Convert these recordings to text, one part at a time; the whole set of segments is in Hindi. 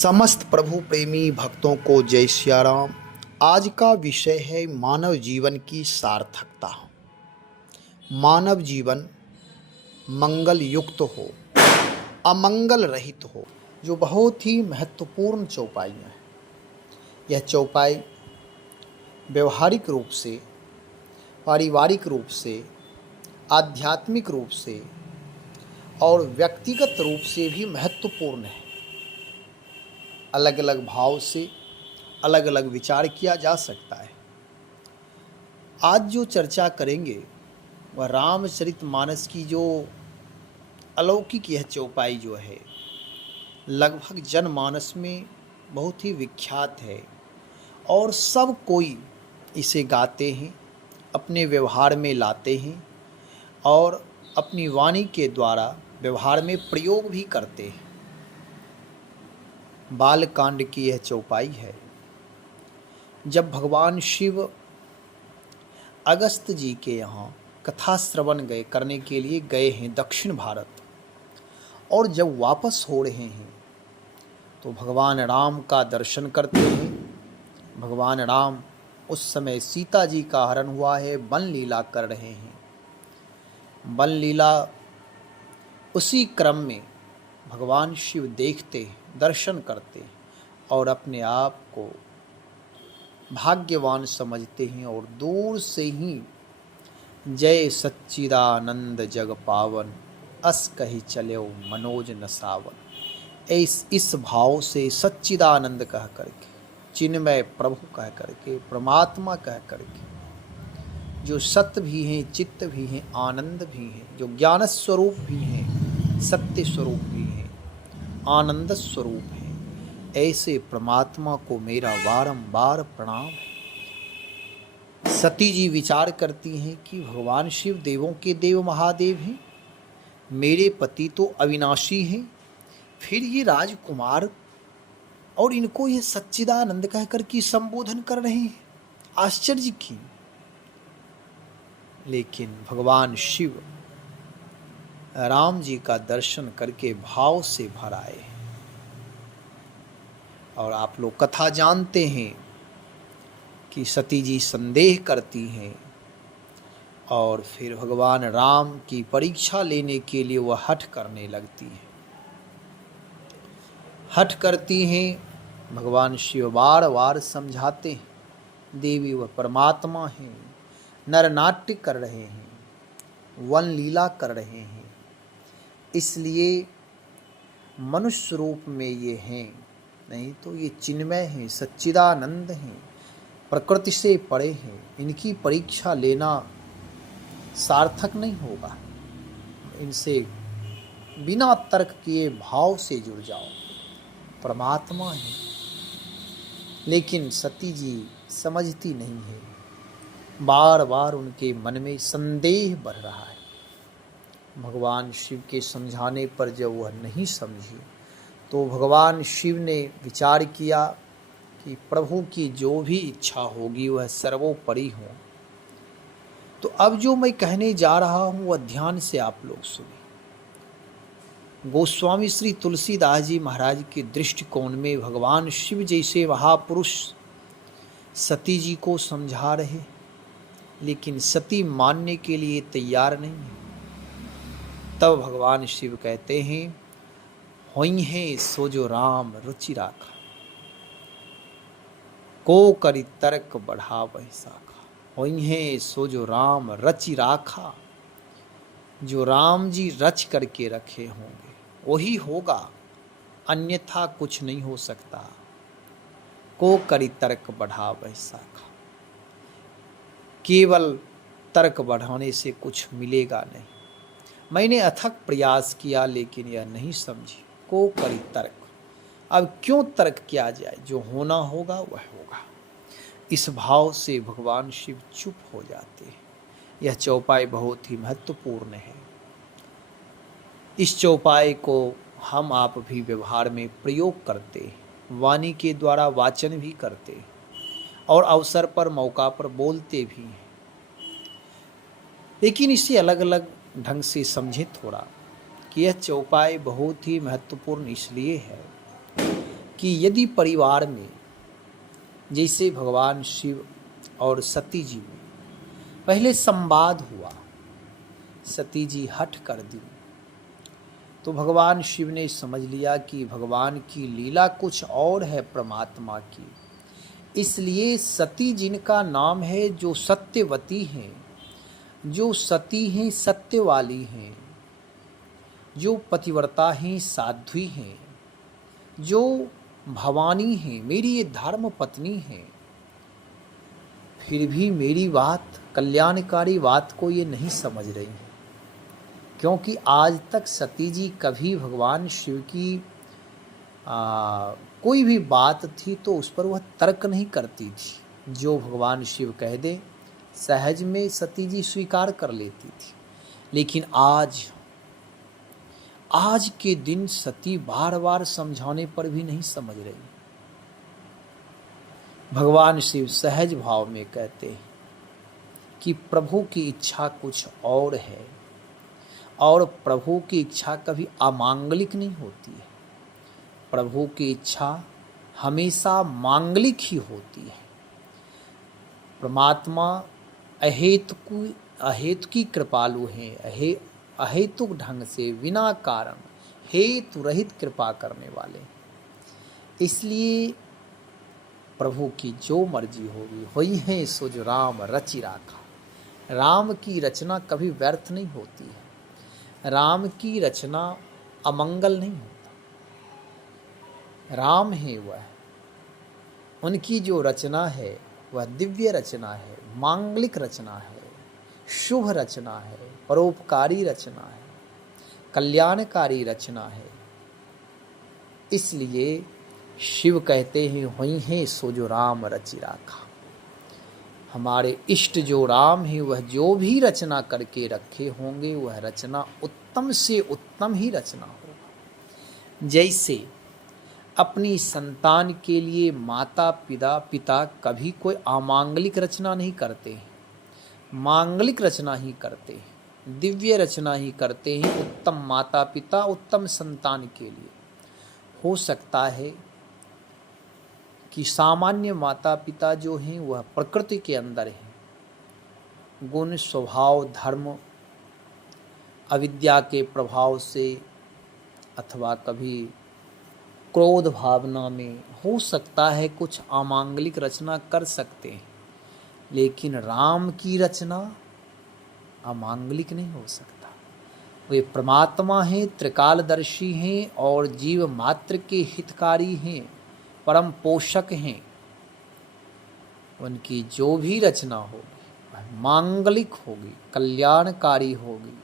समस्त प्रभु प्रेमी भक्तों को जय सिया राम। आज का विषय है मानव जीवन की सार्थकता। मानव जीवन मंगल युक्त हो, अमंगल रहित हो, जो बहुत ही महत्वपूर्ण चौपाइयाँ हैं। यह चौपाई व्यवहारिक रूप से, पारिवारिक रूप से, आध्यात्मिक रूप से और व्यक्तिगत रूप से भी महत्वपूर्ण है। अलग अलग भाव से अलग अलग विचार किया जा सकता है। आज जो चर्चा करेंगे वह रामचरितमानस की जो अलौकिक यह चौपाई जो है, लगभग जनमानस में बहुत ही विख्यात है और सब कोई इसे गाते हैं, अपने व्यवहार में लाते हैं और अपनी वाणी के द्वारा व्यवहार में प्रयोग भी करते हैं। बालकांड की यह चौपाई है। जब भगवान शिव अगस्त जी के यहाँ कथा श्रवण करने के लिए गए हैं दक्षिण भारत, और जब वापस हो रहे हैं तो भगवान राम का दर्शन करते हैं। भगवान राम उस समय सीता जी का हरण हुआ है, वन लीला कर रहे हैं। वन लीला उसी क्रम में भगवान शिव देखते, दर्शन करते और अपने आप को भाग्यवान समझते हैं और दूर से ही जय सच्चिदानंद जग पावन, अस कही चलो मनोज नसावन, इस भाव से सच्चिदानंद कह करके, चिन्मय प्रभु कह करके, परमात्मा कह करके, जो सत्य भी हैं, चित्त भी हैं, आनंद भी हैं, जो ज्ञान स्वरूप भी हैं, सत्य स्वरूप भी हैं, आनंद स्वरूप है, ऐसे परमात्मा को मेरा बारंबार प्रणाम है। सती जी विचार करती हैं कि भगवान शिव देवों के देव महादेव हैं, मेरे पति तो अविनाशी हैं, फिर ये राजकुमार और इनको ये सच्चिदानंद कहकर की संबोधन कर रहे हैं, आश्चर्य की। लेकिन भगवान शिव राम जी का दर्शन करके भाव से भर आए। और आप लोग कथा जानते हैं कि सती जी संदेह करती हैं और फिर भगवान राम की परीक्षा लेने के लिए वह हठ करने लगती है। हठ करती हैं, भगवान शिव बार बार समझाते हैं, देवी वह परमात्मा हैं, नरनाट्य कर रहे हैं, वन लीला कर रहे हैं, इसलिए मनुष्य रूप में ये हैं, नहीं तो ये चिन्मय हैं, सच्चिदानंद हैं, प्रकृति से परे हैं, इनकी परीक्षा लेना सार्थक नहीं होगा। इनसे बिना तर्क किए भाव से जुड़ जाओ, परमात्मा है। लेकिन सती जी समझती नहीं है, बार बार उनके मन में संदेह बढ़ रहा है। भगवान शिव के समझाने पर जब वह नहीं समझी तो भगवान शिव ने विचार किया कि प्रभु की जो भी इच्छा होगी वह सर्वोपरि हो। तो अब जो मैं कहने जा रहा हूँ वह ध्यान से आप लोग सुनिए। गोस्वामी श्री तुलसीदास जी महाराज के दृष्टिकोण में भगवान शिव जैसे महापुरुष सती जी को समझा रहे, लेकिन सती मानने के लिए तैयार नहीं है। तब भगवान शिव कहते हैं, होई है सो जो राम रुचि राखा, को करी तर्क बढ़ावै शाखा। होई है सो जो राम रचि राखा, जो राम जी रच करके रखे होंगे वही होगा, अन्यथा कुछ नहीं हो सकता। को करी तर्क बढ़ावै शाखा, केवल तर्क बढ़ाने से कुछ मिलेगा नहीं। मैंने अथक प्रयास किया लेकिन यह नहीं समझी, को करी तर्क। अब क्यों तर्क किया जाए, जो होना होगा वह होगा। इस भाव से भगवान शिव चुप हो जाते हैं। यह चौपाई बहुत ही महत्वपूर्ण है। इस चौपाई को हम आप भी व्यवहार में प्रयोग करते हैं, वाणी के द्वारा वाचन भी करते हैं और अवसर पर, मौका पर बोलते भी हैं। लेकिन इसे अलग अलग ढंग से समझे थोड़ा कि यह चौपाई बहुत ही महत्वपूर्ण इसलिए है कि यदि परिवार में जैसे भगवान शिव और सती जी में पहले संवाद हुआ, सती जी हठ कर दी, तो भगवान शिव ने समझ लिया कि भगवान की लीला कुछ और है परमात्मा की। इसलिए सती जिनका नाम है, जो सत्यवती हैं, जो सती हैं, सत्य वाली हैं, जो पतिव्रता हैं, साध्वी हैं, जो भवानी हैं, मेरी ये धर्म पत्नी हैं, फिर भी मेरी बात, कल्याणकारी बात को ये नहीं समझ रही हैं। क्योंकि आज तक सती जी कभी भगवान शिव की कोई भी बात थी तो उस पर वह तर्क नहीं करती थी। जो भगवान शिव कह दे सहज में सती जी स्वीकार कर लेती थी। लेकिन आज के दिन सती बार बार समझाने पर भी नहीं समझ रही। भगवान शिव सहज भाव में कहते हैं कि प्रभु की इच्छा कुछ और है, और प्रभु की इच्छा कभी अमांगलिक नहीं होती है। प्रभु की इच्छा हमेशा मांगलिक ही होती है। परमात्मा अहेतुकी कृपालु हैं, अहेतुक ढंग से बिना कारण हेतु रहित कृपा करने वाले। इसलिए प्रभु की जो मर्जी होगी वही है सो जो राम रचि राखा। राम की रचना कभी व्यर्थ नहीं होती है, राम की रचना अमंगल नहीं होता। राम है वह, उनकी जो रचना है वह दिव्य रचना है, मांगलिक रचना है, शुभ रचना है, परोपकारी रचना है, कल्याणकारी रचना है। इसलिए शिव कहते हैं वही है सो जो राम रचि राखा। हमारे इष्ट जो राम है वह जो भी रचना करके रखे होंगे वह रचना उत्तम से उत्तम ही रचना होगा। जैसे अपनी संतान के लिए माता पिता कभी कोई अमांगलिक रचना नहीं करते हैं, मांगलिक रचना ही करते हैं, दिव्य रचना ही करते हैं उत्तम माता पिता उत्तम संतान के लिए। हो सकता है कि सामान्य माता पिता जो हैं वह प्रकृति के अंदर हैं, गुण स्वभाव धर्म अविद्या के प्रभाव से अथवा कभी क्रोध भावना में हो सकता है कुछ अमांगलिक रचना कर सकते हैं। लेकिन राम की रचना अमांगलिक नहीं हो सकता। वे परमात्मा हैं, त्रिकालदर्शी हैं और जीव मात्र के हितकारी हैं, परम पोषक हैं। उनकी जो भी रचना होगी वह मांगलिक होगी, कल्याणकारी होगी,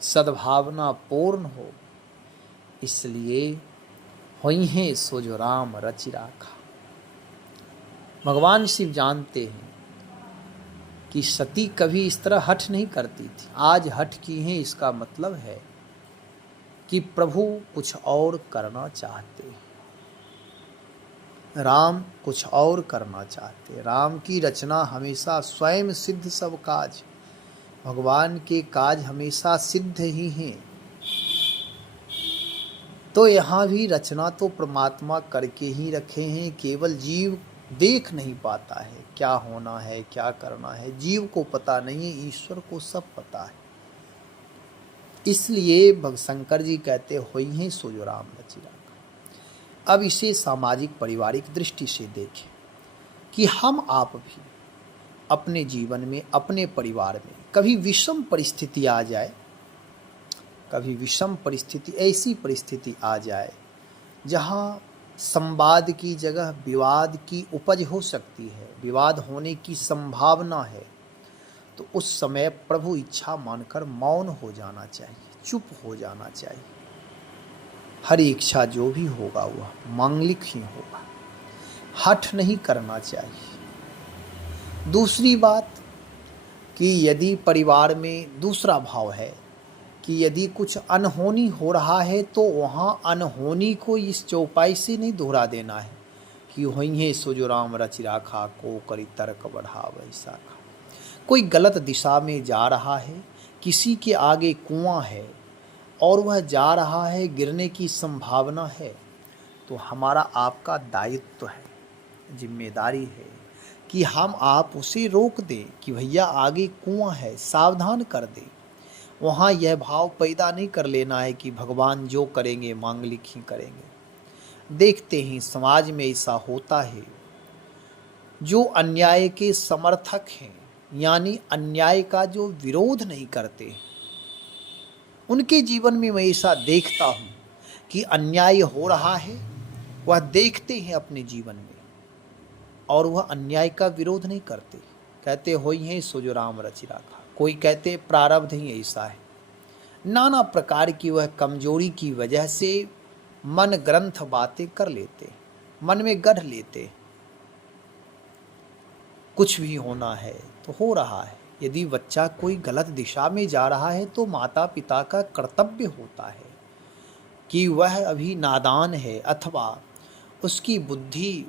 सद्भावना पूर्ण होगी। इसलिए वही है सो जो राम रचि राखा। भगवान शिव जानते हैं कि सती कभी इस तरह हठ नहीं करती थी। आज हठ की है, इसका मतलब है कि प्रभु कुछ और करना चाहते हैं, राम कुछ और करना चाहते। राम की रचना हमेशा स्वयं सिद्ध सब काज, भगवान के काज हमेशा सिद्ध ही हैं। तो यहाँ भी रचना तो परमात्मा करके ही रखे हैं, केवल जीव देख नहीं पाता है क्या होना है क्या करना है। जीव को पता नहीं है, ईश्वर को सब पता है। इसलिए शंकर जी कहते हुए हैं सो जो राम रचि राखा। अब इसे सामाजिक पारिवारिक दृष्टि से देखें कि हम आप भी अपने जीवन में अपने परिवार में कभी विषम परिस्थिति आ जाए, कभी विषम परिस्थिति ऐसी परिस्थिति आ जाए जहाँ संवाद की जगह विवाद की उपज हो सकती है, विवाद होने की संभावना है, तो उस समय प्रभु इच्छा मानकर मौन हो जाना चाहिए, चुप हो जाना चाहिए। हर इच्छा जो भी होगा वह मांगलिक ही होगा, हठ नहीं करना चाहिए। दूसरी बात कि यदि परिवार में दूसरा भाव है कि यदि कुछ अनहोनी हो रहा है तो वहाँ अनहोनी को इस चौपाई से नहीं दोहरा देना है कि वही है सो जो राम रचि राखा, को करी तर्क बढ़ावै शाखा। कोई गलत दिशा में जा रहा है, किसी के आगे कुआं है और वह जा रहा है, गिरने की संभावना है, तो हमारा आपका दायित्व है, जिम्मेदारी है कि हम आप उसे रोक दें कि भैया आगे कुआं है, सावधान कर दें। वहाँ यह भाव पैदा नहीं कर लेना है कि भगवान जो करेंगे मांगलिक ही करेंगे। देखते ही समाज में ऐसा होता है, जो अन्याय के समर्थक हैं, यानी अन्याय का जो विरोध नहीं करते, उनके जीवन में मैं ऐसा देखता हूँ कि अन्याय हो रहा है, वह देखते हैं अपने जीवन में और वह अन्याय का विरोध नहीं करते। कहते हो ही सो जो राम रचि राखा। कोई कहते प्रारब्ध ही ऐसा है। नाना प्रकार की वह कमजोरी की वजह से मन ग्रंथ बातें कर लेते, मन में गढ़ लेते। कुछ भी होना है तो हो रहा है। यदि बच्चा कोई गलत दिशा में जा रहा है तो माता पिता का कर्तव्य होता है कि वह अभी नादान है अथवा उसकी बुद्धि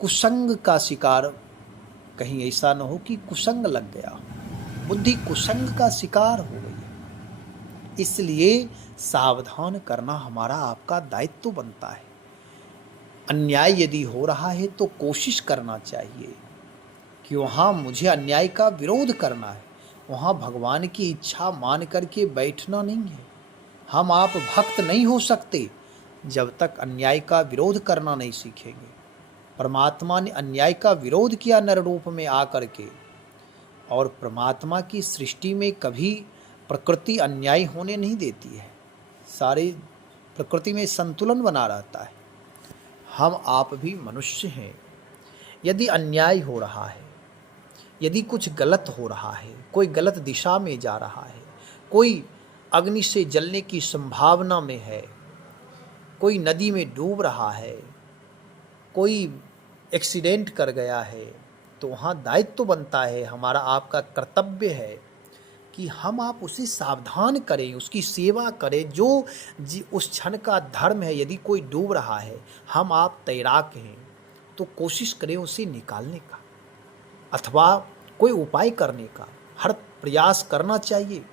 कुसंग का शिकार, कहीं ऐसा न हो कि कुसंग लग गया, बुद्धि कुसंग का शिकार हो गई। इसलिए सावधान करना हमारा आपका दायित्व बनता है। अन्याय यदि हो रहा है तो कोशिश करना चाहिए कि वहाँ मुझे अन्याय का विरोध करना है। वहाँ भगवान की इच्छा मान करके बैठना नहीं है। हम आप भक्त नहीं हो सकते जब तक अन्याय का विरोध करना नहीं सीखेंगे। परमात्मा ने अन्याय का विरोध किया नर रूप में आकर के, और परमात्मा की सृष्टि में कभी प्रकृति अन्याय होने नहीं देती है। सारी प्रकृति में संतुलन बना रहता है। हम आप भी मनुष्य हैं। यदि अन्याय हो रहा है, यदि कुछ गलत हो रहा है, कोई गलत दिशा में जा रहा है, कोई अग्नि से जलने की संभावना में है, कोई नदी में डूब रहा है, कोई एक्सीडेंट कर गया है, तो वहाँ दायित्व बनता है, हमारा आपका कर्तव्य है कि हम आप उसे सावधान करें, उसकी सेवा करें। जो उस क्षण का धर्म है, यदि कोई डूब रहा है, हम आप तैराक हैं तो कोशिश करें उसे निकालने का अथवा कोई उपाय करने का। हर प्रयास करना चाहिए,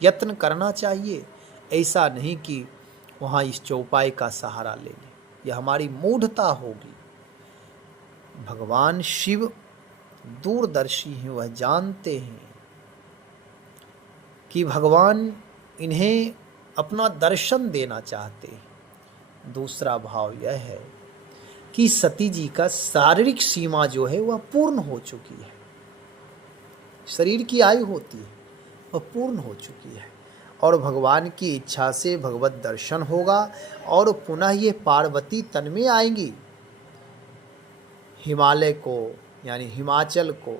यत्न करना चाहिए। ऐसा नहीं कि वहाँ इस चौपाई का सहारा ले लें, यह हमारी मूढ़ता होगी। भगवान शिव दूरदर्शी हैं, वह जानते हैं कि भगवान इन्हें अपना दर्शन देना चाहते हैं। दूसरा भाव यह है कि सती जी का शारीरिक सीमा जो है वह पूर्ण हो चुकी है। शरीर की आयु होती है, वह पूर्ण हो चुकी है और भगवान की इच्छा से भगवत दर्शन होगा और पुनः ये पार्वती तन में आएंगी। हिमालय को यानी हिमाचल को,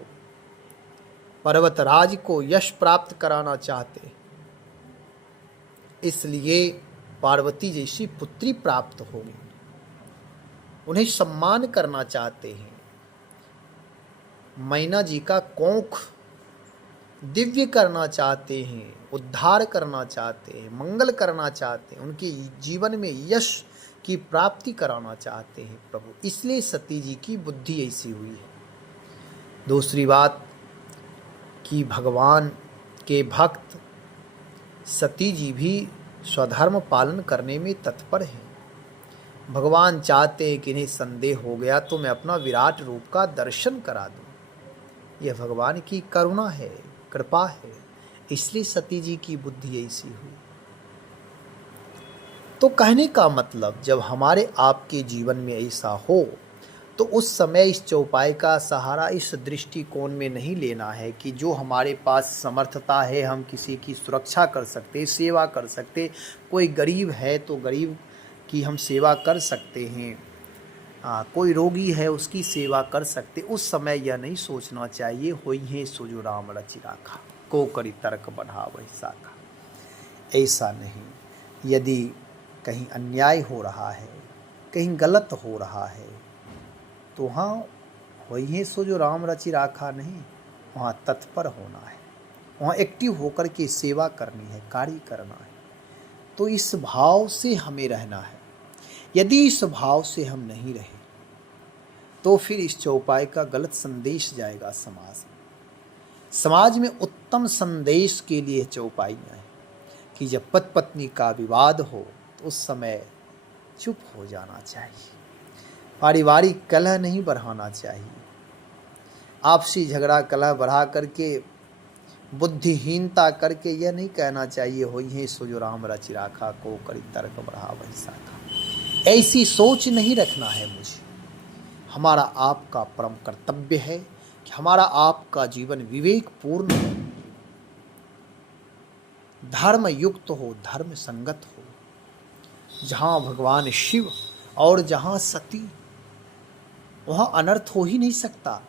पर्वतराज को यश प्राप्त कराना चाहते, इसलिए पार्वती जैसी पुत्री प्राप्त होगी। उन्हें सम्मान करना चाहते हैं। मैना जी का कोख दिव्य करना चाहते हैं, उद्धार करना चाहते हैं, मंगल करना चाहते हैं, उनके जीवन में यश की प्राप्ति कराना चाहते हैं प्रभु। इसलिए सती जी की बुद्धि ऐसी हुई है। दूसरी बात कि भगवान के भक्त सती जी भी स्वधर्म पालन करने में तत्पर हैं। भगवान चाहते हैं कि इन्हें संदेह हो गया तो मैं अपना विराट रूप का दर्शन करा दूं। यह भगवान की करुणा है, कृपा है। इसलिए सती जी की बुद्धि ऐसी हुई। तो कहने का मतलब, जब हमारे आपके जीवन में ऐसा हो तो उस समय इस चौपाई का सहारा इस दृष्टिकोण में नहीं लेना है कि जो हमारे पास समर्थता है हम किसी की सुरक्षा कर सकते, सेवा कर सकते। कोई गरीब है तो गरीब की हम सेवा कर सकते हैं, कोई रोगी है उसकी सेवा कर सकते। उस समय यह नहीं सोचना चाहिए होई है सो जो राम रचि राखा, को करी तर्क बढ़ावै साखा। ऐसा नहीं। यदि कहीं अन्याय हो रहा है, कहीं गलत हो रहा है, तो वहाँ वही है सो जो राम रचि राखा नहीं, वहाँ तत्पर होना है, वहाँ एक्टिव होकर के सेवा करनी है, कार्य करना है। तो इस भाव से हमें रहना है। यदि इस भाव से हम नहीं रहे तो फिर इस चौपाई का गलत संदेश जाएगा समाज में। समाज में उत्तम संदेश के लिए चौपाइयाँ हैं कि जब पति पत्नी का विवाद हो तो उस समय चुप हो जाना चाहिए। पारिवारिक कलह नहीं बढ़ाना चाहिए। आपसी झगड़ा कलह बढ़ा करके, बुद्धिहीनता करके यह नहीं कहना चाहिए होई है सो जो राम रचि राखा, को करी तर्क बढ़ावै शाखा। ऐसी सोच नहीं रखना है मुझे। हमारा आपका परम कर्तव्य है कि हमारा आपका जीवन विवेकपूर्ण हो, धर्म युक्त हो, धर्म संगत हो। जहाँ भगवान शिव और जहाँ सती, वहाँ अनर्थ हो ही नहीं सकता।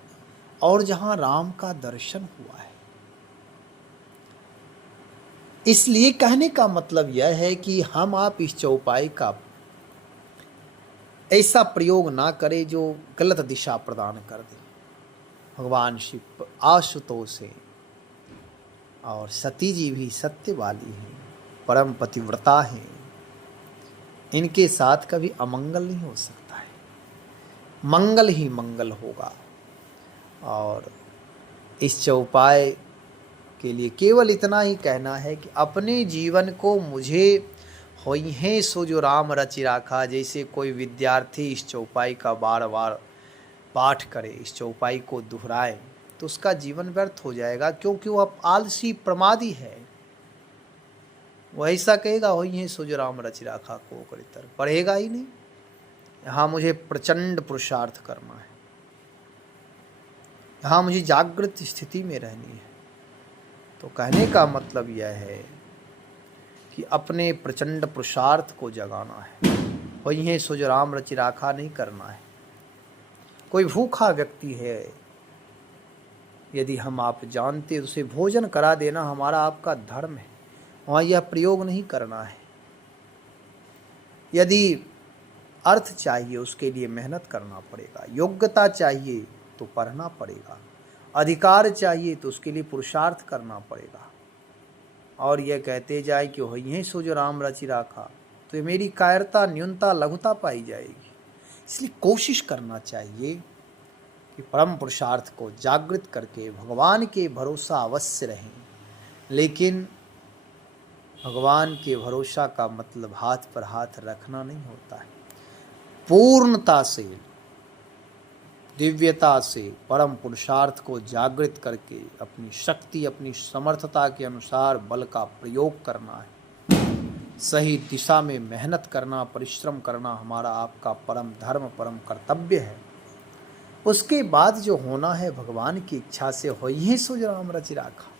और जहाँ राम का दर्शन हुआ है। इसलिए कहने का मतलब यह है कि हम आप इस चौपाई का ऐसा प्रयोग ना करें जो गलत दिशा प्रदान कर दे। भगवान शिव आशुतोष है और सती जी भी सत्य वाली हैं, परम पतिव्रता हैं। इनके साथ कभी अमंगल नहीं हो सकता है, मंगल ही मंगल होगा। और इस चौपाई के लिए केवल इतना ही कहना है कि अपने जीवन को मुझे होई है सो जो राम रचि राखा। जैसे कोई विद्यार्थी इस चौपाई का बार बार पाठ करे, इस चौपाई को दोहराए, तो उसका जीवन व्यर्थ हो जाएगा, क्योंकि वो अब आलसी प्रमादी है। वो ऐसा कहेगा होई है सो जो राम रचि राखा को करितर, पढ़ेगा ही नहीं। यहाँ मुझे प्रचंड पुरुषार्थ करना है, यहाँ मुझे जागृत स्थिति में रहनी है। तो कहने का मतलब यह है कि अपने प्रचंड पुरुषार्थ को जगाना है। वही है सो जो राम रचि राखा नहीं करना है। कोई भूखा व्यक्ति है, यदि हम आप जानते, उसे भोजन करा देना हमारा आपका धर्म है। वहाँ यह प्रयोग नहीं करना है। यदि अर्थ चाहिए उसके लिए मेहनत करना पड़ेगा, योग्यता चाहिए तो पढ़ना पड़ेगा, अधिकार चाहिए तो उसके लिए पुरुषार्थ करना पड़ेगा। और यह कहते जाए कि हो यही सो जो राम रचि राखा, तो ये मेरी कायरता, न्यूनता, लघुता पाई जाएगी। इसलिए कोशिश करना चाहिए कि परम पुरुषार्थ को जागृत करके भगवान के भरोसा अवश्य रहें। लेकिन भगवान के भरोसा का मतलब हाथ पर हाथ रखना नहीं होता है। पूर्णता से, दिव्यता से परम पुरुषार्थ को जागृत करके अपनी शक्ति, अपनी समर्थता के अनुसार बल का प्रयोग करना है। सही दिशा में मेहनत करना, परिश्रम करना हमारा आपका परम धर्म, परम कर्तव्य है। उसके बाद जो होना है भगवान की इच्छा से हो ही सो जो राम रचि राखा।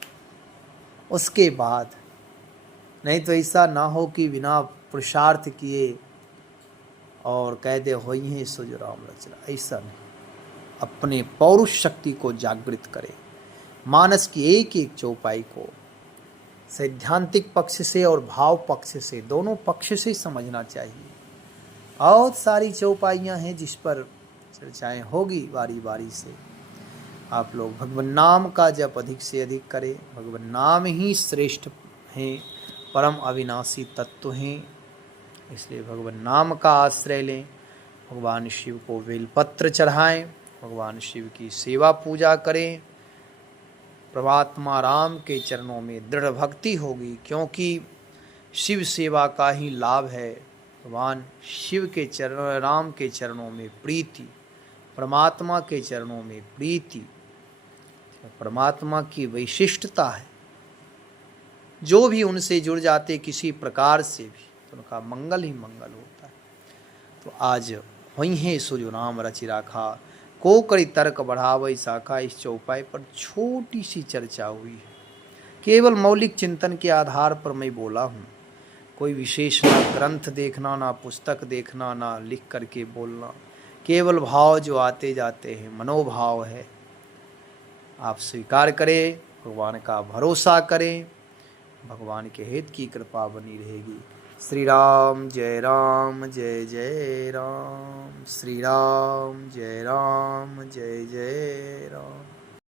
उसके बाद नहीं तो ऐसा ना हो कि बिना पुरुषार्थ किए और कह दे हो ही सो जो राम रचि राखा। ऐसा नहीं। अपने पौरुष शक्ति को जागृत करें। मानस की एक एक चौपाई को सैद्धांतिक पक्ष से और भाव पक्ष से, दोनों पक्ष से समझना चाहिए। बहुत सारी चौपाइयाँ हैं जिस पर चर्चाएं होगी बारी बारी से। आप लोग भगवान नाम का जप अधिक से अधिक करें। भगवान नाम ही श्रेष्ठ हैं, परम अविनाशी तत्व हैं। इसलिए भगवान नाम का आश्रय लें। भगवान शिव को बेलपत्र चढ़ाएं, भगवान शिव की सेवा पूजा करें। परमात्मा राम के चरणों में दृढ़ भक्ति होगी, क्योंकि शिव सेवा का ही लाभ है। भगवान शिव के चरण, राम के चरणों में प्रीति, परमात्मा के चरणों में प्रीति परमात्मा की वैशिष्टता है। जो भी उनसे जुड़ जाते किसी प्रकार से भी, तो उनका मंगल ही मंगल होता है। तो आज वही है सो जो राम रचि राखा, को करी तर्क बढ़ावै शाखा। इस चौपाई पर छोटी सी चर्चा हुई है, केवल मौलिक चिंतन के आधार पर मैं बोला हूँ। कोई विशेष ना ग्रंथ देखना, ना पुस्तक देखना, ना लिख करके बोलना। केवल भाव जो आते जाते हैं, मनोभाव है। आप स्वीकार करें, भगवान का भरोसा करें, भगवान के हित की कृपा बनी रहेगी। श्री राम जय राम जय जय राम। श्री राम जय राम जय जय राम।